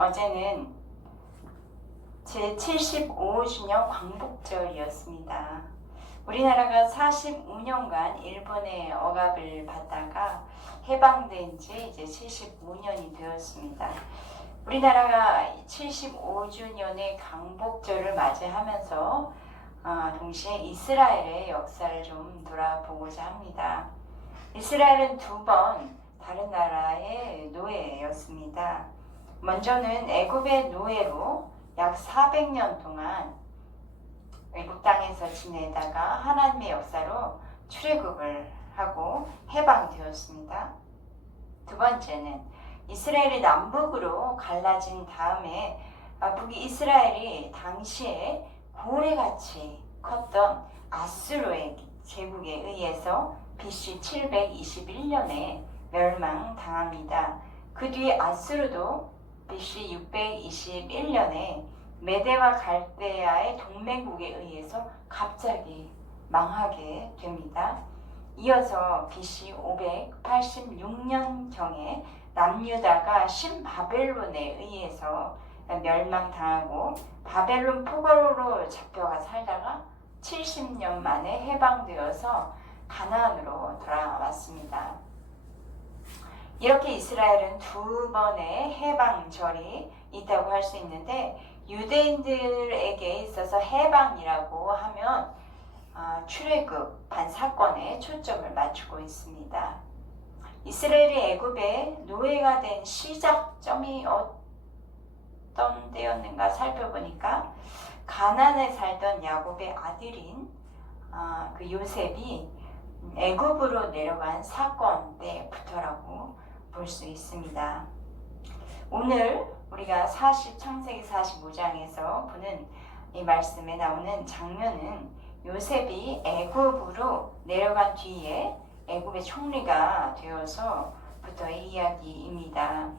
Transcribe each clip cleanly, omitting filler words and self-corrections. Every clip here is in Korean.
어제는 제75주년 광복절이었습니다. 우리나라가 45년간 일본의 억압을 받다가 해방된 지 이제 75년이 되었습니다. 우리나라가 75주년의 광복절을 맞이하면서 동시에 이스라엘의 역사를 좀 돌아보고자 합니다. 이스라엘은 두 번 다른 나라의 노예였습니다. 먼저는 애굽의 노예로 약 400년 동안 애굽 땅에서 지내다가 하나님의 역사로 출애굽을 하고 해방되었습니다. 두 번째는 이스라엘이 남북으로 갈라진 다음에 북이스라엘이 당시에 고래같이 컸던 아수르의 제국에 의해서 BC 721년에 멸망당합니다. 그 뒤에 아수르도 BC 621년에 메대와 갈대아의 동맹국에 의해서 갑자기 망하게 됩니다. 이어서 BC 586년경에 남유다가 신바벨론에 의해서 멸망당하고 바벨론 포로로 잡혀가 살다가 70년 만에 해방되어서 가나안으로 돌아왔습니다. 이렇게 이스라엘은 두 번의 해방절이 있다고 할 수 있는데, 유대인들에게 있어서 해방이라고 하면 출애굽한 사건에 초점을 맞추고 있습니다. 이스라엘이 애굽의 노예가 된 시작점이 어떤 때였는가 살펴보니까 가나안에 살던 야곱의 아들인 그 요셉이 애굽으로 내려간 사건 때부터라고 볼 수 있습니다. 오늘 우리가 창세기 45장에서 보는 이 말씀에 나오는 장면은 요셉이 애굽으로 내려간 뒤에 애굽의 총리가 되어서부터의 이야기입니다.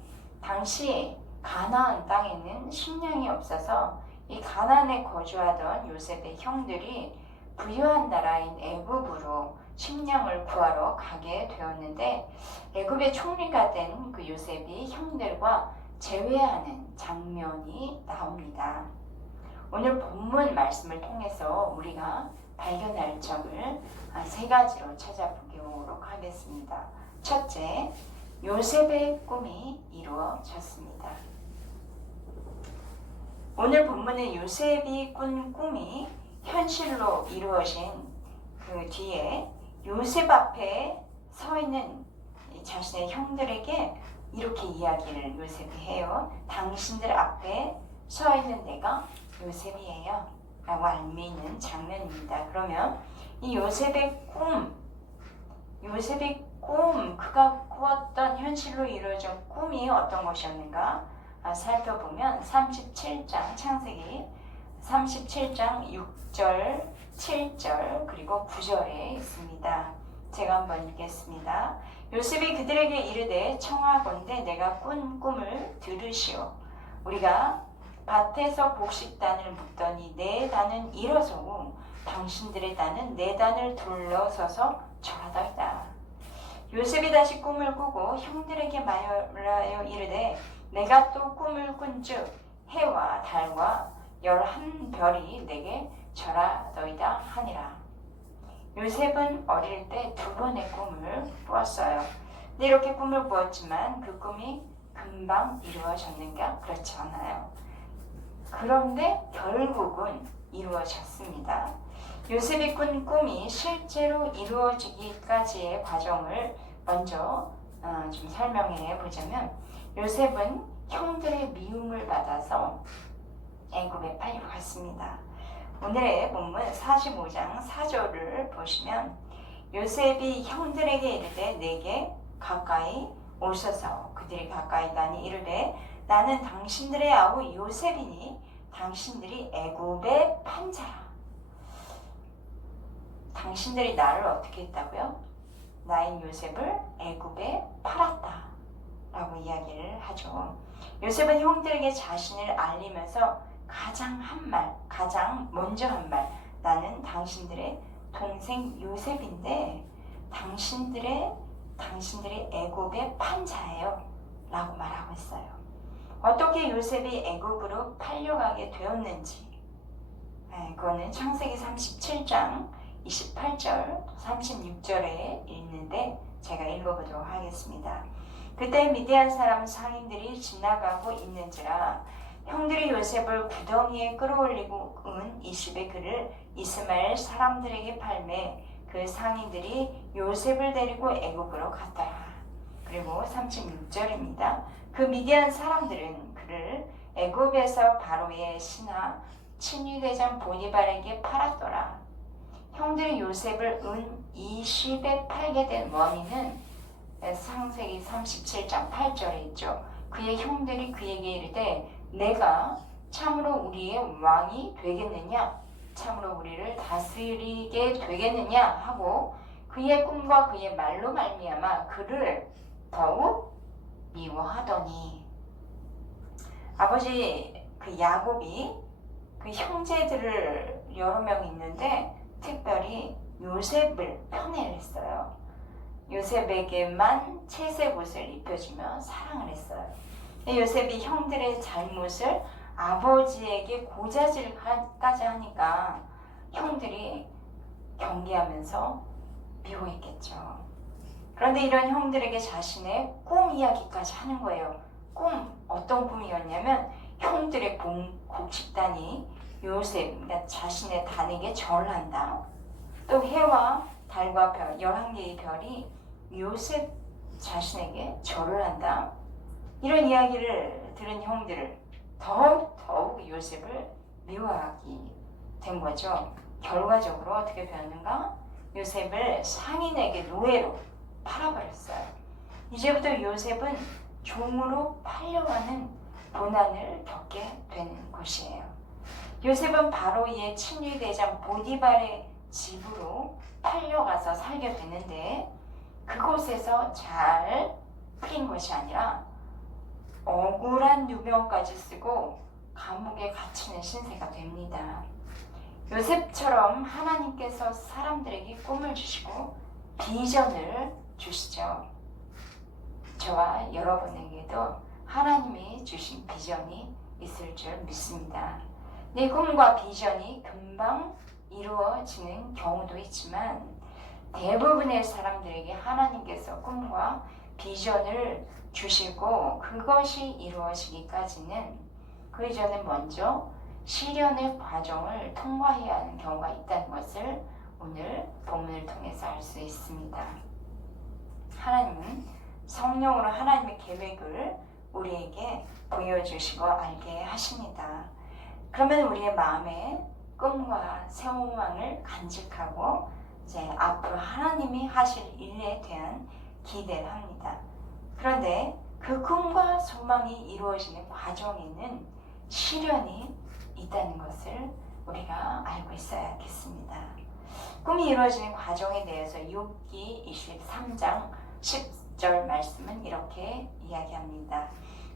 당시 가나안 땅에는 식량이 없어서 이 가나안에 거주하던 요셉의 형들이 부유한 나라인 애굽으로 식량을 구하러 가게 되었는데, 애굽의 총리가 된 그 요셉이 형들과 제외하는 장면이 나옵니다. 오늘 본문 말씀을 통해서 우리가 발견할 점을 세 가지로 찾아보도록 하겠습니다. 첫째, 요셉의 꿈이 이루어졌습니다. 오늘 본문은 요셉이 꾼 꿈이 현실로 이루어진 그 뒤에 요셉 앞에 서 있는 자신의 형들에게 이렇게 이야기를 요셉이 해요. 당신들 앞에 서 있는 내가 요셉이에요 라고 알미는 장면입니다. 그러면 이 요셉의 꿈, 그가 꾸었던 현실로 이루어진 꿈이 어떤 것이었는가 살펴보면 37장 창세기 37장 6절, 7절 그리고 9절에 있습니다. 제가 한번 읽겠습니다. 요셉이 그들에게 이르되 청하건대 내가 꾼 꿈을 들으시오. 우리가 밭에서 곡식단을 묶더니 내 단은 일어서고 당신들의 단은 내 단을 둘러서서 절하더이다. 요셉이 다시 꿈을 꾸고 형들에게 말하여 이르되 내가 또 꿈을 꾼즉 해와 달과 11별이 내게 절하더이다 하니라. 요셉은 어릴 때 두 번의 꿈을 꾸었어요. 근데 이렇게 꿈을 꾸었지만 그 꿈이 금방 이루어졌는가? 그렇지 않아요. 그런데 결국은 이루어졌습니다. 요셉이 꾼 꿈이 실제로 이루어지기까지의 과정을 먼저 좀 설명해 보자면, 요셉은 형들의 미움을 받아서 애굽에 팔려갔습니다. 오늘의 본문 45장 4절을 보시면 요셉이 형들에게 이르되 내게 가까이 오소서. 그들이 가까이 가니 이르되 나는 당신들의 아우 요셉이니 당신들이 애굽의 판자라. 당신들이 나를 어떻게 했다고요? 나인 요셉을 애굽에 팔았다 라고 이야기를 하죠. 요셉은 형들에게 자신을 알리면서 가장 먼저 한 말, 나는 당신들의 동생 요셉인데 당신들이 애굽의 판자예요 라고 말하고 있어요. 어떻게 요셉이 애굽으로 팔려가게 되었는지, 그거는 창세기 37장 28절 36절에 있는데 제가 읽어보도록 하겠습니다. 그때 미디안 사람 상인들이 지나가고 있는지라 형들이 요셉을 구덩이에 끌어올리고 은 20의 그를 이스마엘 사람들에게 팔매 그 상인들이 요셉을 데리고 애굽으로 갔더라. 그리고 36절입니다. 그 미디안 사람들은 그를 애굽에서 바로의 신하 친위대장 보디발에게 팔았더라. 형들이 요셉을 은 20에 팔게 된 원인은 창세기 37장 8절에 있죠. 그의 형들이 그에게 이르되 내가 참으로 우리의 왕이 되겠느냐, 참으로 우리를 다스리게 되겠느냐 하고 그의 꿈과 그의 말로 말미암아 그를 더욱 미워하더니, 아버지 그 야곱이 그 형제들을 여러 명 있는데 특별히 요셉을 편애를 했어요. 요셉에게만 채색 옷을 입혀주며 사랑을 했어요. 요셉이 형들의 잘못을 아버지에게 고자질까지 하니까 형들이 경계하면서 미워했겠죠. 그런데 이런 형들에게 자신의 꿈 이야기까지 하는 거예요. 어떤 꿈이었냐면 형들의 곡식단이 요셉, 그러니까 자신의 단에게 절한다. 또 해와 달과 별, 11개의 별이 요셉 자신에게 절을 한다. 이런 이야기를 들은 형들을 더욱 요셉을 미워하게 된 거죠. 결과적으로 어떻게 되었는가? 요셉을 상인에게 노예로 팔아버렸어요. 이제부터 요셉은 종으로 팔려가는 고난을 겪게 되는 것이에요. 요셉은 바로의 친위대장 보디발의 집으로 팔려가서 살게 되는데 그곳에서 잘 풀린 것이 아니라 억울한 누명까지 쓰고 감옥에 갇히는 신세가 됩니다. 요셉처럼 하나님께서 사람들에게 꿈을 주시고 비전을 주시죠. 저와 여러분에게도 하나님이 주신 비전이 있을 줄 믿습니다. 내 꿈과 비전이 금방 이루어지는 경우도 있지만 대부분의 사람들에게 하나님께서 꿈과 비전을 주시고 그것이 이루어지기까지는 그 이전에 먼저 시련의 과정을 통과해야 하는 경우가 있다는 것을 오늘 본문을 통해서 알 수 있습니다. 하나님은 성령으로 하나님의 계획을 우리에게 보여주시고 알게 하십니다. 그러면 우리의 마음에 꿈과 소망을 간직하고 이제 앞으로 하나님이 하실 일에 대한 기대를 합니다. 그런데 그 꿈과 소망이 이루어지는 과정에는 시련이 있다는 것을 우리가 알고 있어야겠습니다. 꿈이 이루어지는 과정에 대해서 욥기 23장 10절 말씀은 이렇게 이야기합니다.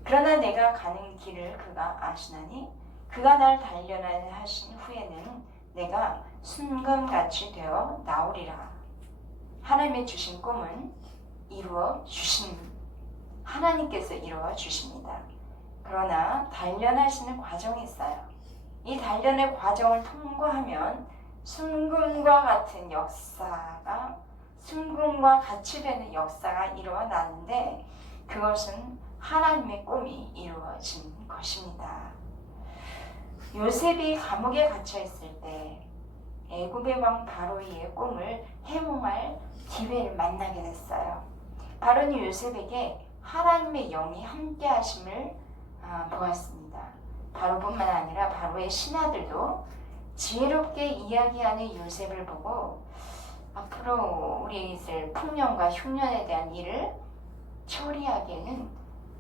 그러나 내가 가는 길을 그가 아시나니 그가 날 단련하게 하신 후에는 내가 순금같이 되어 나오리라. 하나님의 주신 꿈은 하나님께서 이루어 주십니다. 그러나 단련하시는 과정이 있어요. 이 단련의 과정을 통과하면 순금과 같은 역사가, 순금과 같이 되는 역사가 일어나는데 그것은 하나님의 꿈이 이루어진 것입니다. 요셉이 감옥에 갇혀 있을 때 애굽의 왕 바로의 꿈을 해몽할 기회를 만나게 됐어요. 바로는 요셉에게 하나님의 영이 함께 하심을 보았습니다. 바로뿐만 아니라 바로의 신하들도 지혜롭게 이야기하는 요셉을 보고 앞으로 우리 이스라엘 풍년과 흉년에 대한 일을 처리하기에는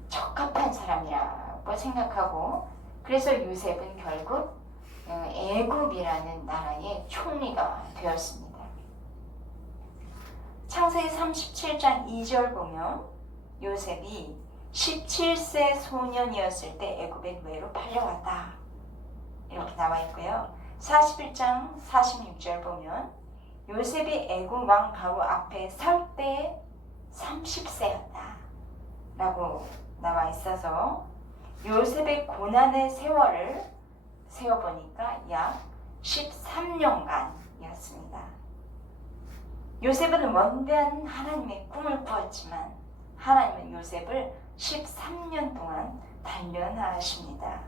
적합한 사람이라고 생각하고, 그래서 요셉은 결국 애굽이라는 나라의 총리가 되었습니다. 창세기 37장 2절 보면 요셉이 17세 소년이었을 때 애굽의 노예로 팔려왔다 이렇게 나와 있고요. 41장 46절 보면 요셉이 애굽 왕 바로 앞에 설 때 30세였다 라고 나와 있어서 요셉의 고난의 세월을 세어보니까 약 13년간이었습니다. 요셉은 원대한 하나님의 꿈을 꾸었지만 하나님은 요셉을 13년 동안 단련하십니다.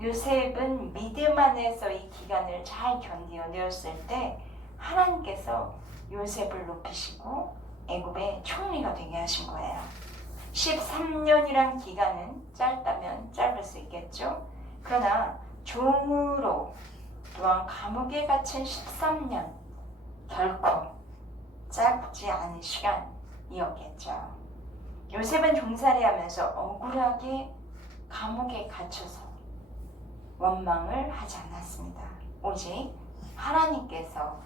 요셉은 믿음 안에서 이 기간을 잘 견뎌내었을 때 하나님께서 요셉을 높이시고 애굽의 총리가 되게 하신 거예요. 13년이란 기간은 짧다면 짧을 수 있겠죠. 그러나 종으로 또한 감옥에 갇힌 13년 결코 짧지 않은 시간이었겠죠. 요셉은 종살이하면서 억울하게 감옥에 갇혀서 원망을 하지 않았습니다. 오직 하나님께서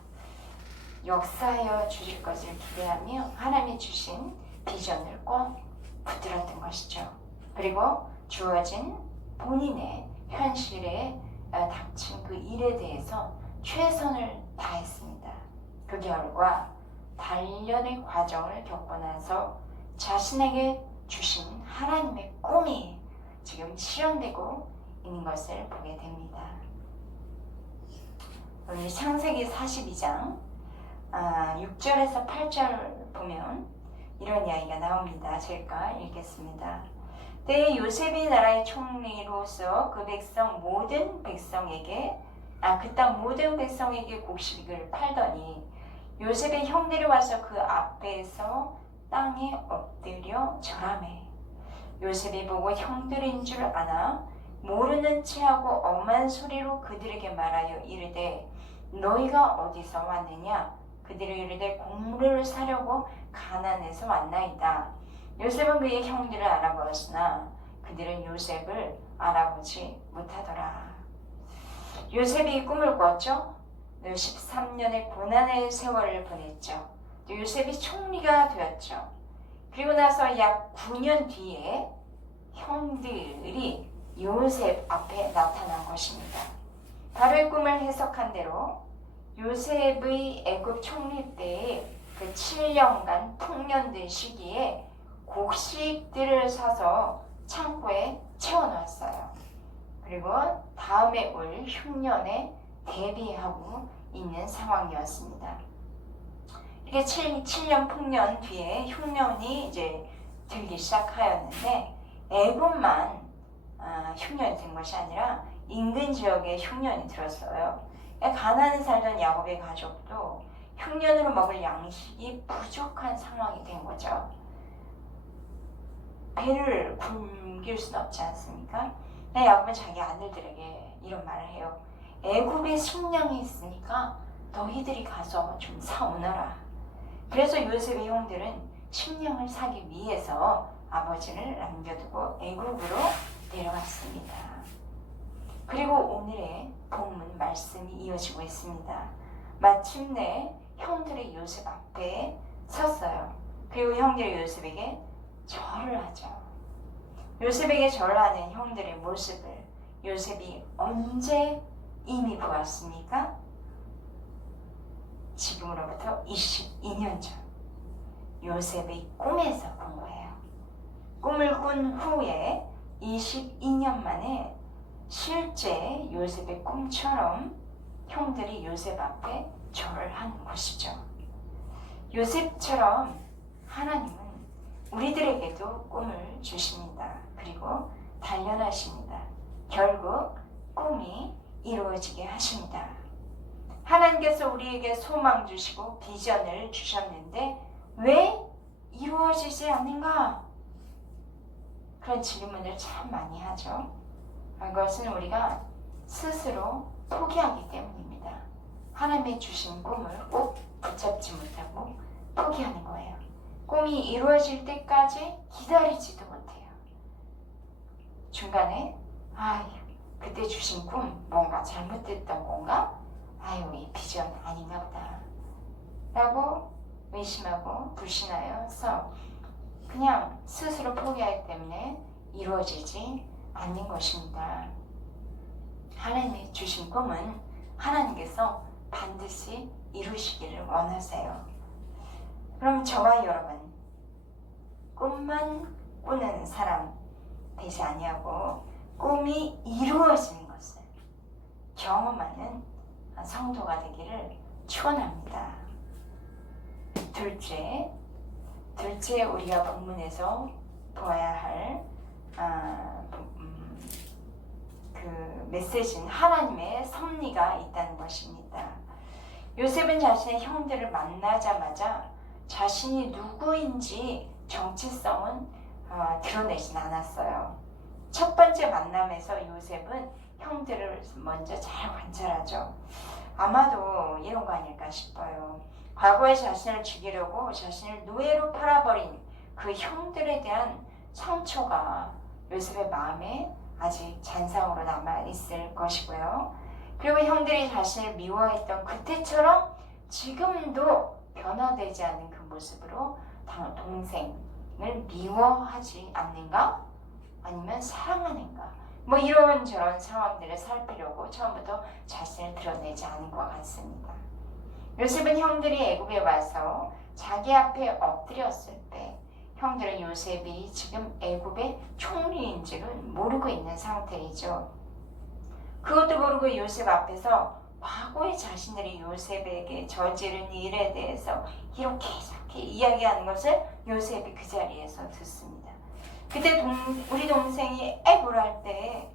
역사하여 주실 것을 기대하며 하나님이 주신 비전을 꼭 붙들었던 것이죠. 그리고 주어진 본인의 현실에 닥친 그 일에 대해서 최선을 다했습니다. 그 결과 단련의 과정을 겪고 나서 자신에게 주신 하나님의 꿈이 지금 실현되고 있는 것을 보게 됩니다. 오늘 창세기 42장 6절에서 8절 보면 이런 이야기가 나옵니다. 제가 읽겠습니다. 때에 요셉이 나라의 총리로서 그 백성 모든 백성에게 그 땅 모든 백성에게 곡식을 팔더니 요셉의 형들이 와서 그 앞에서 땅에 엎드려 절하매 요셉이 보고 형들인 줄 아나 모르는 체하고 엄한 소리로 그들에게 말하여 이르되 너희가 어디서 왔느냐? 그들이 이르되 곡물을 사려고 가나안에서 왔나이다. 요셉은 그의 형들을 알아보았으나 그들은 요셉을 알아보지 못하더라. 요셉이 꿈을 꿨죠. 13년의 고난의 세월을 보냈죠. 또 요셉이 총리가 되었죠. 그리고 나서 약 9년 뒤에 형들이 요셉 앞에 나타난 것입니다. 바로의 꿈을 해석한 대로 요셉의 애굽 총리 때의 그 7년간 풍년된 시기에 곡식들을 사서 창고에 채워놨어요. 그리고 다음에 올 흉년에 대비하고 있는 상황이었습니다. 이렇게 7년 풍년 뒤에 흉년이 이제 들기 시작하였는데 애굽만 흉년이 든 것이 아니라 인근 지역에 흉년이 들었어요. 가나안에 살던 야곱의 가족도 흉년으로 먹을 양식이 부족한 상황이 된 거죠. 배를 굶길 수는 없지 않습니까? 야곱은 자기 아들들에게 이런 말을 해요. 애굽에 식량이 있으니까 너희들이 가서 좀 사오너라. 그래서 요셉의 형들은 식량을 사기 위해서 아버지를 남겨두고 애굽으로 내려왔습니다. 그리고 오늘의 본문 말씀이 이어지고 있습니다. 마침내 형들이 요셉 앞에 섰어요. 그리고 형들이 요셉에게 절을 하죠. 요셉에게 절하는 형들의 모습을 요셉이 언제 이미 보았습니까? 지금으로부터 22년 전 요셉의 꿈에서 본 거예요. 꿈을 꾼 후에 22년 만에 실제 요셉의 꿈처럼 형들이 요셉 앞에 절한 것이죠. 요셉처럼 하나님은 우리들에게도 꿈을 주십니다. 그리고 단련하십니다. 결국 꿈이 이루어지게 하십니다. 하나님께서 우리에게 소망 주시고 비전을 주셨는데 왜 이루어지지 않는가? 그런 질문을 참 많이 하죠. 그것은 우리가 스스로 포기하기 때문입니다. 하나님의 주신 꿈을 꼭 붙잡지 못하고 포기하는 거예요. 꿈이 이루어질 때까지 기다리지도 못해요. 중간에 그때 주신 꿈 뭔가 잘못됐던 건가? 이 비전 아닌가 보다 라고 의심하고 불신하여서 그냥 스스로 포기하기 때문에 이루어지지 않는 것입니다. 하나님이 주신 꿈은 하나님께서 반드시 이루시기를 원하세요. 그럼 저와 여러분, 꿈만 꾸는 사람 되지 아니하고 꿈이 이루어지는 것을 경험하는 성도가 되기를 축원합니다. 둘째 우리가 본문에서 보아야 할 그 메시지는 하나님의 섭리가 있다는 것입니다. 요셉은 자신의 형들을 만나자마자 자신이 누구인지 정체성은 드러내진 않았어요. 첫 번째 만남에서 요셉은 형들을 먼저 잘 관찰하죠. 아마도 이런 거 아닐까 싶어요. 과거에 자신을 죽이려고 자신을 노예로 팔아버린 그 형들에 대한 상처가 요셉의 마음에 아직 잔상으로 남아있을 것이고요. 그리고 형들이 자신을 미워했던 그때처럼 지금도 변화되지 않는 그 모습으로 동생을 미워하지 않는가? 아니면 사랑하는가? 뭐 이런저런 상황들을 살피려고 처음부터 자신을 드러내지 않은 것 같습니다. 요셉은 형들이 애굽에 와서 자기 앞에 엎드렸을 때 형들은 요셉이 지금 애굽의 총리인지를 모르고 있는 상태이죠. 그것도 모르고 요셉 앞에서 과거의 자신들이 요셉에게 저지른 일에 대해서 이렇게 저렇게 이야기하는 것을 요셉이 그 자리에서 듣습니다. 그때 우리 동생이 애고를 할 때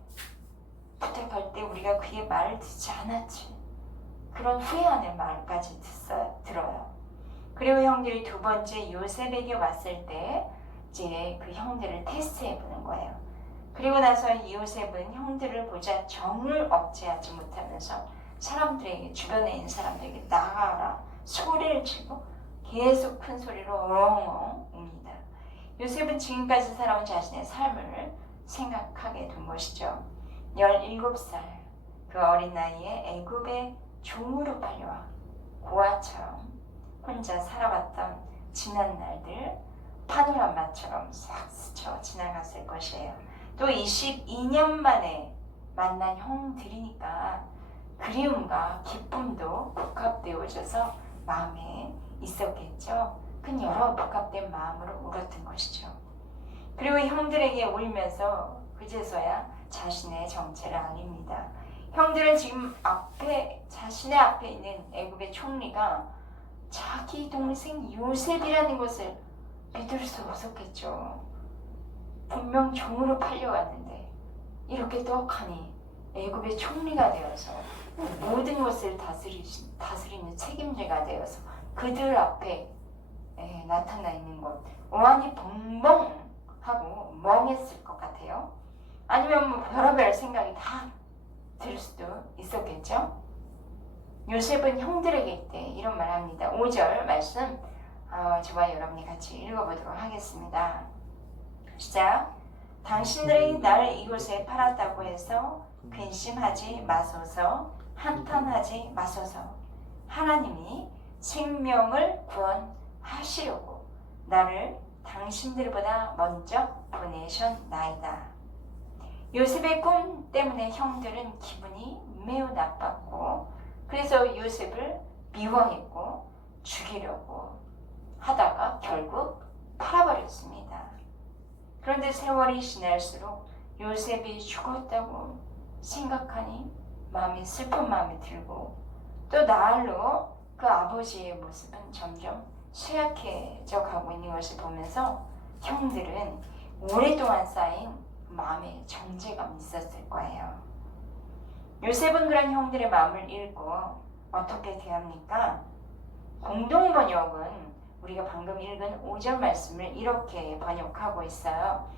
부탁할 때 우리가 그의 말을 듣지 않았지. 그런 후회하는 말까지 들어요. 그리고 형들이 두 번째 요셉에게 왔을 때 이제 그 형들을 테스트해보는 거예요. 그리고 나서 요셉은 형들을 보자 정을 억제하지 못하면서 사람들에게, 주변에 있는 사람들에게 나가라 소리를 치고 계속 큰 소리로 엉엉 웁니다. 요셉은 지금까지 살아온 자신의 삶을 생각하게 된 것이죠. 17살 그 어린 나이에 애굽의 종으로 팔려와 고아처럼 혼자 살아왔던 지난 날들 파노라마처럼 싹 스쳐 지나갔을 것이에요. 또 22년 만에 만난 형들이니까 그리움과 기쁨도 복합되어져서 마음에 있었겠죠. 그 여러 복합된 마음으로 울었던 것이죠. 그리고 형들에게 울면서 그제서야 자신의 정체를 알립니다. 형들은 지금 자신의 앞에 있는 애굽의 총리가 자기 동생 요셉이라는 것을 믿을 수 없었겠죠. 분명 종으로 팔려왔는데 이렇게 떡하니 애굽의 총리가 되어서 모든 것을 다스리는 책임자가 되어서 그들 앞에 나타나 있는 것, 오한이 벙벙하고 멍했을 것 같아요. 아니면 뭐 별의별 생각이 다 들 수도 있었겠죠. 요셉은 형들에게 이때 이런 말 합니다. 5절 말씀 저와 여러분이 같이 읽어보도록 하겠습니다. 시작. 당신들이 나를 이곳에 팔았다고 해서 근심하지 마소서, 한탄하지 마소서. 하나님이 생명을 구원하시려고 나를 당신들보다 먼저 보내셨나이다. 요셉의 꿈 때문에 형들은 기분이 매우 나빴고 그래서 요셉을 미워했고 죽이려고 하다가 결국 팔아버렸습니다. 그런데 세월이 지날수록 요셉이 죽었다고 생각하니 마음이 슬픈 마음이 들고 또 나흘로 그 아버지의 모습은 점점 쇠약해져 가고 있는 것을 보면서 형들은 오랫동안 쌓인 마음의 정제감이 있었을 거예요. 요셉은 그런 형들의 마음을 읽고 어떻게 대합니까? 공동번역은 우리가 방금 읽은 5절 말씀을 이렇게 번역하고 있어요.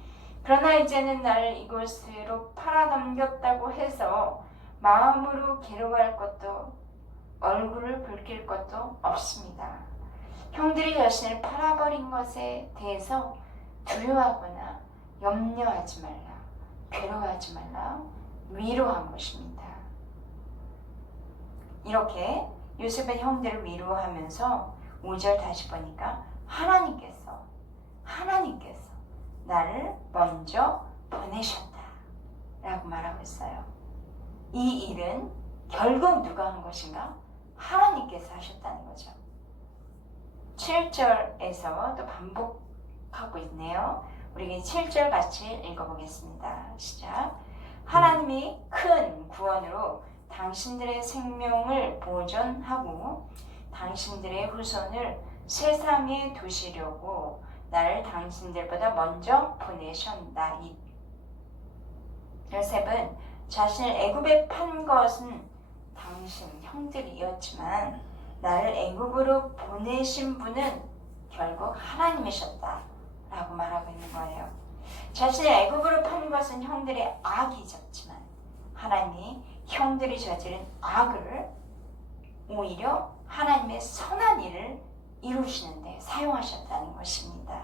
그러나 이제는 나를 이곳으로 팔아넘겼다고 해서 마음으로 괴로워할 것도 얼굴을 붉힐 것도 없습니다. 형들이 자신을 팔아버린 것에 대해서 두려워하거나 염려하지 말라, 괴로워하지 말라, 위로한 것입니다. 이렇게 요셉의 형들을 위로하면서 5절 다시 보니까 하나님께서 나를 먼저 보내셨다 라고 말하고 있어요. 이 일은 결국 누가 한 것인가? 하나님께서 하셨다는 거죠. 7절에서 또 반복하고 있네요. 우리 7절 같이 읽어보겠습니다. 시작. 하나님이 큰 구원으로 당신들의 생명을 보존하고 당신들의 후손을 세상에 두시려고 나를 당신들보다 먼저 보내셨나이다. 요셉은 자신을 애굽에 판 것은 당신 형들이었지만 나를 애굽으로 보내신 분은 결국 하나님이셨다 라고 말하고 있는 거예요. 자신을 애굽으로 판 것은 형들의 악이 졌지만 하나님이 형들이 저지른 악을 오히려 하나님의 선한 일을 이루시는데 사용하셨다는 것입니다.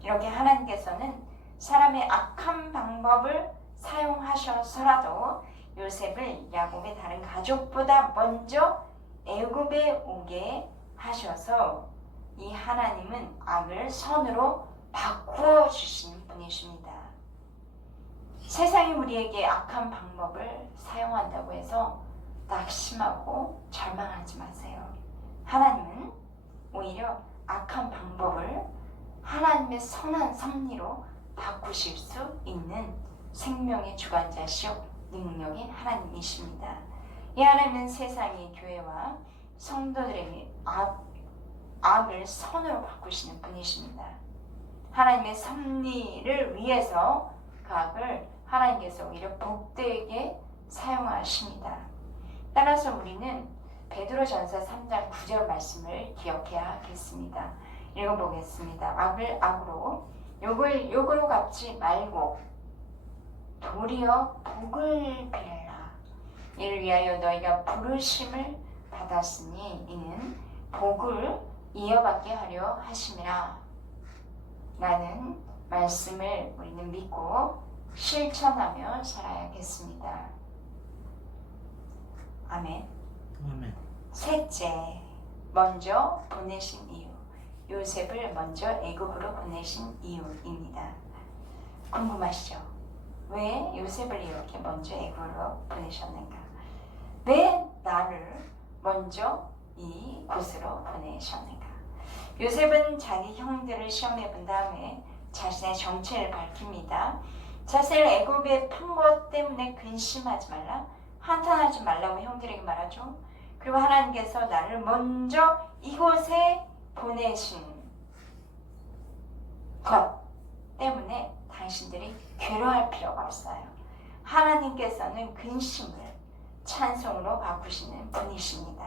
이렇게 하나님께서는 사람의 악한 방법을 사용하셔서라도 요셉을 야곱의 다른 가족보다 먼저 애굽에 오게 하셔서 이 하나님은 악을 선으로 바꾸어 주신 분이십니다. 세상이 우리에게 악한 방법을 사용한다고 해서 낙심하고 절망하지 마세요. 하나님은 오히려 악한 방법을 하나님의 선한 섭리로 바꾸실 수 있는 생명의 주관자시오 능력인 하나님이십니다. 이 하나님은 세상의 교회와 성도들에게 악을 선으로 바꾸시는 분이십니다. 하나님의 섭리를 위해서 그 악을 하나님께서 오히려 복되게 사용하십니다. 따라서 우리는 베드로전서 3장 9절 말씀을 기억해야 하겠습니다. 읽어보겠습니다. 악을 악으로 욕을 욕으로 갚지 말고 도리어 복을 빌라. 이를 위하여 너희가 부르심을 받았으니 이는 복을 이어받게 하려 하심이라. 라는 말씀을 우리는 믿고 실천하며 살아야겠습니다. 아멘. 아멘. 셋째, 먼저 보내신 이유. 요셉을 먼저 애굽으로 보내신 이유입니다. 궁금하시죠? 왜 요셉을 이렇게 먼저 애굽으로 보내셨는가? 왜 나를 먼저 이곳으로 보내셨는가? 요셉은 자기 형들을 시험해 본 다음에 자신의 정체를 밝힙니다. 자신을 애굽에 판 것 때문에 근심하지 말라, 한탄하지 말라고 형들에게 말하죠. 그리고 하나님께서 나를 먼저 이곳에 보내신 것 때문에 당신들이 괴로워할 필요가 없어요. 하나님께서는 근심을 찬송으로 바꾸시는 분이십니다.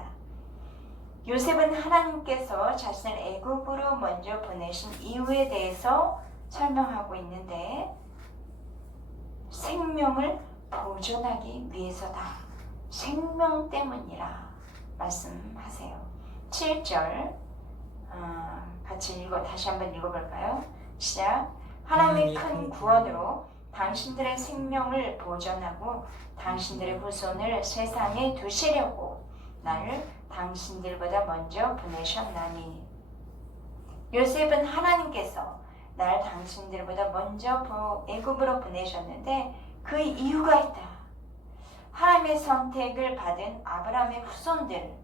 요셉은 하나님께서 자신을 애굽으로 먼저 보내신 이유에 대해서 설명하고 있는데 생명을 보존하기 위해서다. 생명 때문이라 말씀하세요. 7절 같이 다시 한번 읽어볼까요? 시작. 하나님의 큰 구원으로 당신들의 생명을 보존하고 당신들의 후손을 세상에 두시려고 나를 당신들보다 먼저 보내셨나니. 요셉은 하나님께서 나를 당신들보다 먼저 애굽으로 보내셨는데 그 이유가 있다. 하나님의 선택을 받은 아브라함의 후손들,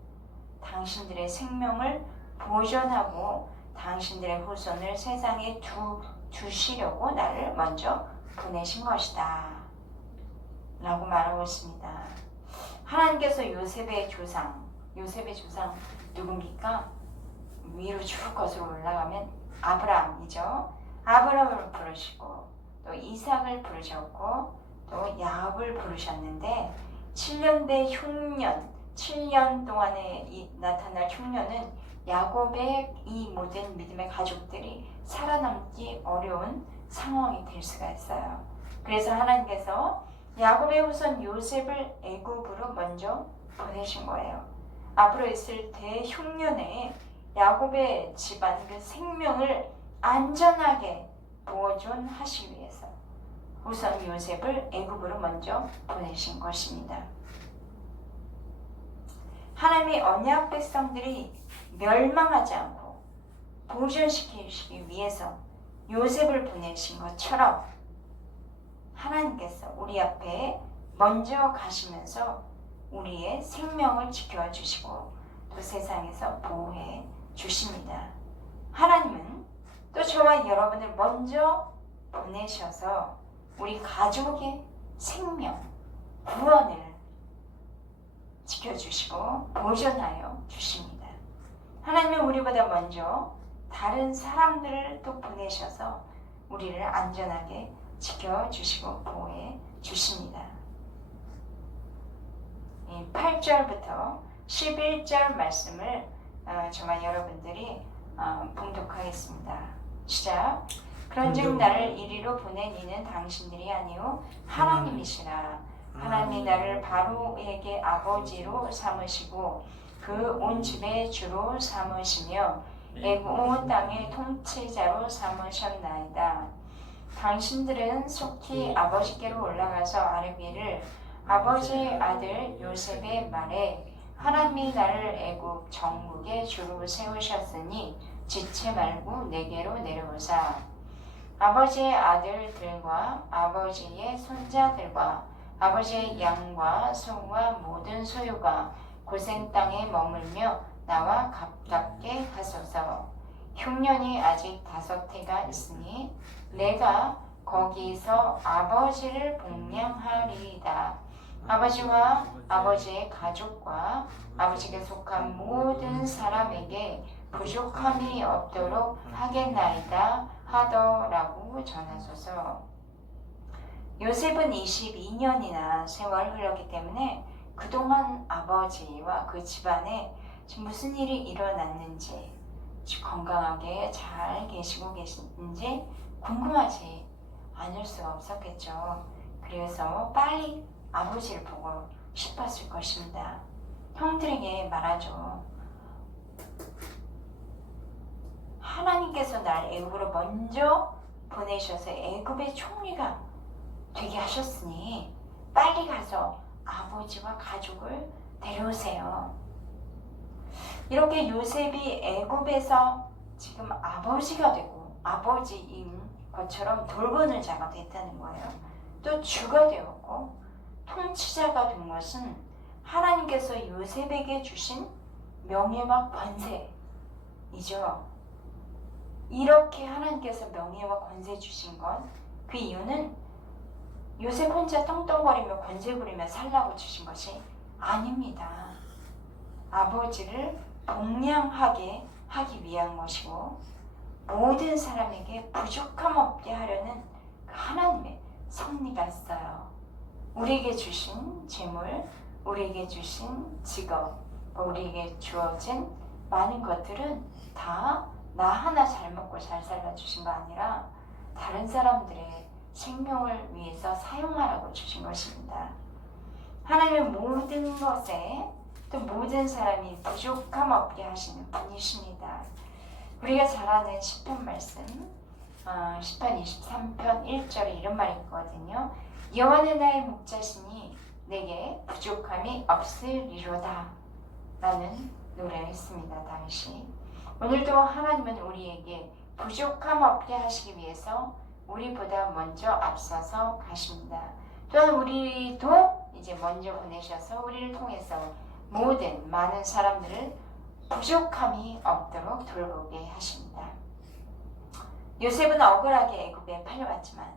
당신들의 생명을 보존하고 당신들의 후손을 세상에 두시려고 나를 먼저 보내신 것이다 라고 말하고 있습니다. 하나님께서 요셉의 조상 누굽니까? 위로 쭉 거슬러 올라가면 아브라함이죠. 아브라함을 부르시고 또 이삭을 부르셨고 또 야곱을 부르셨는데 7년대 흉년, 7년 동안에 나타날 흉년은 야곱의 이 모든 믿음의 가족들이 살아남기 어려운 상황이 될 수가 있어요. 그래서 하나님께서 야곱의 후손 요셉을 애굽으로 먼저 보내신 거예요. 앞으로 있을 대흉년에 야곱의 집안 그 생명을 안전하게 보존하시기 위해서 우선 요셉을 애굽으로 먼저 보내신 것입니다. 하나님의 언약 백성들이 멸망하지 않고 보존시키시기 위해서 요셉을 보내신 것처럼 하나님께서 우리 앞에 먼저 가시면서 우리의 생명을 지켜주시고 또 세상에서 보호해 주십니다. 하나님은 또 저와 여러분을 먼저 보내셔서 우리 가족의 생명, 구원을 지켜주시고 보존하여 주십니다. 하나님은 우리보다 먼저 다른 사람들을 또 보내셔서 우리를 안전하게 지켜주시고 보호해 주십니다. 8절부터 11절 말씀을 저만 여러분들이 봉독하겠습니다. 시작. 그런즉 나를 이리로 보낸 이는 당신들이 아니요 하나님이시라. 하나님이 나를 바로에게 아버지로 삼으시고 그 온 집의 주로 삼으시며 애굽 온 땅의 통치자로 삼으셨나이다. 당신들은 속히 아버지께로 올라가서 아뢰기를 아버지의 아들 요셉의 말에 하나님이 나를 애굽 정국의 주로 세우셨으니 지체 말고 내게로 내려오사. 아버지의 아들들과 아버지의 손자들과 아버지의 양과 소와 모든 소유가 고센 땅에 머물며 나와 가깝게 하소서. 흉년이 아직 5해가 있으니 내가 거기서 아버지를 복량하리이다. 아버지와 아버지의 가족과 아버지께 속한 모든 사람에게 부족함이 없도록 하겠나이다 하더라고 전하소서. 요셉은 22년이나 세월 흘렀기 때문에 그동안 아버지와 그 집안에 무슨 일이 일어났는지, 건강하게 잘 계시고 계신지 궁금하지 않을 수가 없었겠죠. 그래서 빨리 아버지를 보고 싶었을 것입니다. 형들에게 말하죠. 하나님께서 날 애굽으로 먼저 보내셔서 애굽의 총리가 되게 하셨으니 빨리 가서 아버지와 가족을 데려오세요. 이렇게 요셉이 애굽에서 지금 아버지가 되고 아버지인 것처럼 돌보는 자가 됐다는 거예요. 또 주가 되었고 통치자가 된 것은 하나님께서 요셉에게 주신 명예와 권세이죠. 이렇게 하나님께서 명예와 권세 주신 건 그 이유는 요셉 혼자 떵떵거리며 권세 부리며 살라고 주신 것이 아닙니다. 아버지를 복량하게 하기 위한 것이고 모든 사람에게 부족함 없게 하려는 하나님의 섭리가 있어요. 우리에게 주신 재물, 우리에게 주신 직업, 우리에게 주어진 많은 것들은 다 나 하나 잘 먹고 잘 살아 주신 거 아니라 다른 사람들의 생명을 위해서 사용하라고 주신 것입니다. 하나님은 모든 것에 또 모든 사람이 부족함 없게 하시는 분이십니다. 우리가 잘 아는 시편 말씀, 시편 23편 1절에 이런 말이 있거든요. 여호와는 나의 목자시니 내게 부족함이 없으리로다 라는 노래가 있습니다. 당시 오늘도 하나님은 우리에게 부족함 없게 하시기 위해서 우리보다 먼저 앞서서 가십니다. 또한 우리도 이제 먼저 보내셔서 우리를 통해서 모든 많은 사람들을 부족함이 없도록 돌보게 하십니다. 요셉은 억울하게 애굽에 팔려왔지만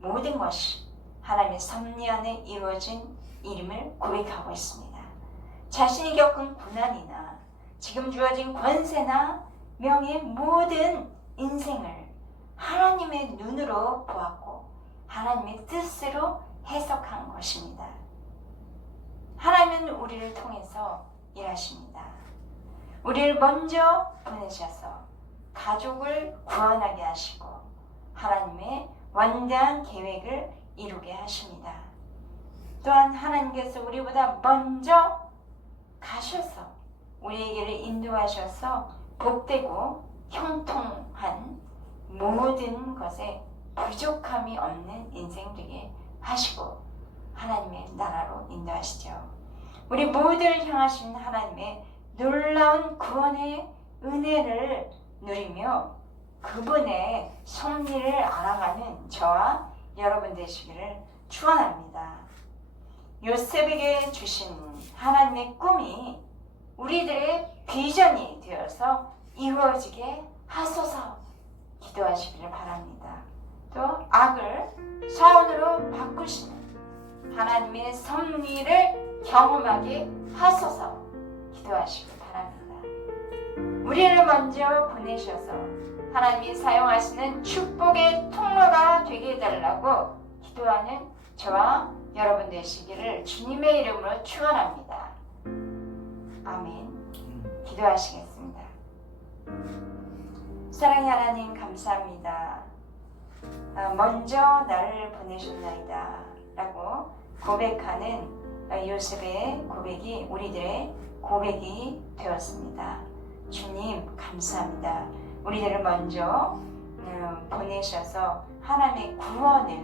모든 것이 하나님의 섭리 안에 이루어진 일임을 고백하고 있습니다. 자신이 겪은 고난이나 지금 주어진 권세나 명예 모든 인생을 하나님의 눈으로 보았고 하나님의 뜻으로 해석한 것입니다. 하나님은 우리를 통해서 일하십니다. 우리를 먼저 보내셔서 가족을 구원하게 하시고 하나님의 완전한 계획을 이루게 하십니다. 또한 하나님께서 우리보다 먼저 가셔서 우리에게를 인도하셔서 복되고 형통한 모든 것에 부족함이 없는 인생 되게 하시고 하나님의 나라로 인도하시죠. 우리 모두를 향하신 하나님의 놀라운 구원의 은혜를 누리며 그분의 섭리를 알아가는 저와 여러분 되시기를 축원합니다. 요셉에게 주신 하나님의 꿈이 우리들의 비전이 되어서 이루어지게 하소서. 기도하시기를 바랍니다. 또 악을 선으로 바꾸시는 하나님의 섭리를 경험하게 하소서 기도하시길 바랍니다. 우리를 먼저 보내셔서 하나님이 사용하시는 축복의 통로가 되게 해달라고 기도하는 저와 여러분 되시기를 주님의 이름으로 축원합니다. 아멘. 기도하시겠습니다. 사랑의 하나님 감사합니다. 먼저 나를 보내셨나이다 라고 고백하는 요셉의 고백이 우리들의 고백이 되었습니다. 주님 감사합니다. 우리들을 먼저 보내셔서 하나님의 구원을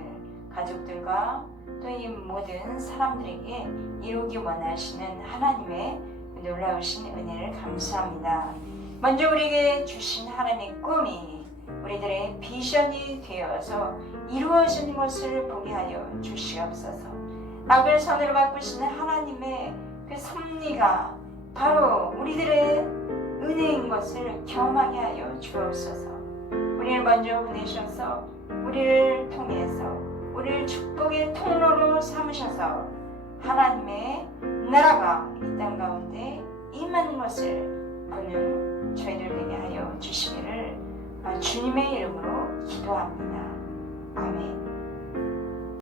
가족들과 또 이 모든 사람들에게 이루기 원하시는 하나님의 놀라우신 은혜를 감사합니다. 먼저 우리에게 주신 하나님의 꿈이 우리들의 비전이 되어서 이루어지는 것을 보게 하여 주시옵소서. 악을 선으로 바꾸시는 하나님의 그 섭리가 바로 우리들의 은혜인 것을 경험하게 하여 주옵소서. 우리를 먼저 보내셔서 우리를 통해서 우리를 축복의 통로로 삼으셔서 하나님의 나라가 이 땅 가운데 임하는 것을 보는 저희들 되게 하여 주시기를 주님의 이름으로 기도합니다.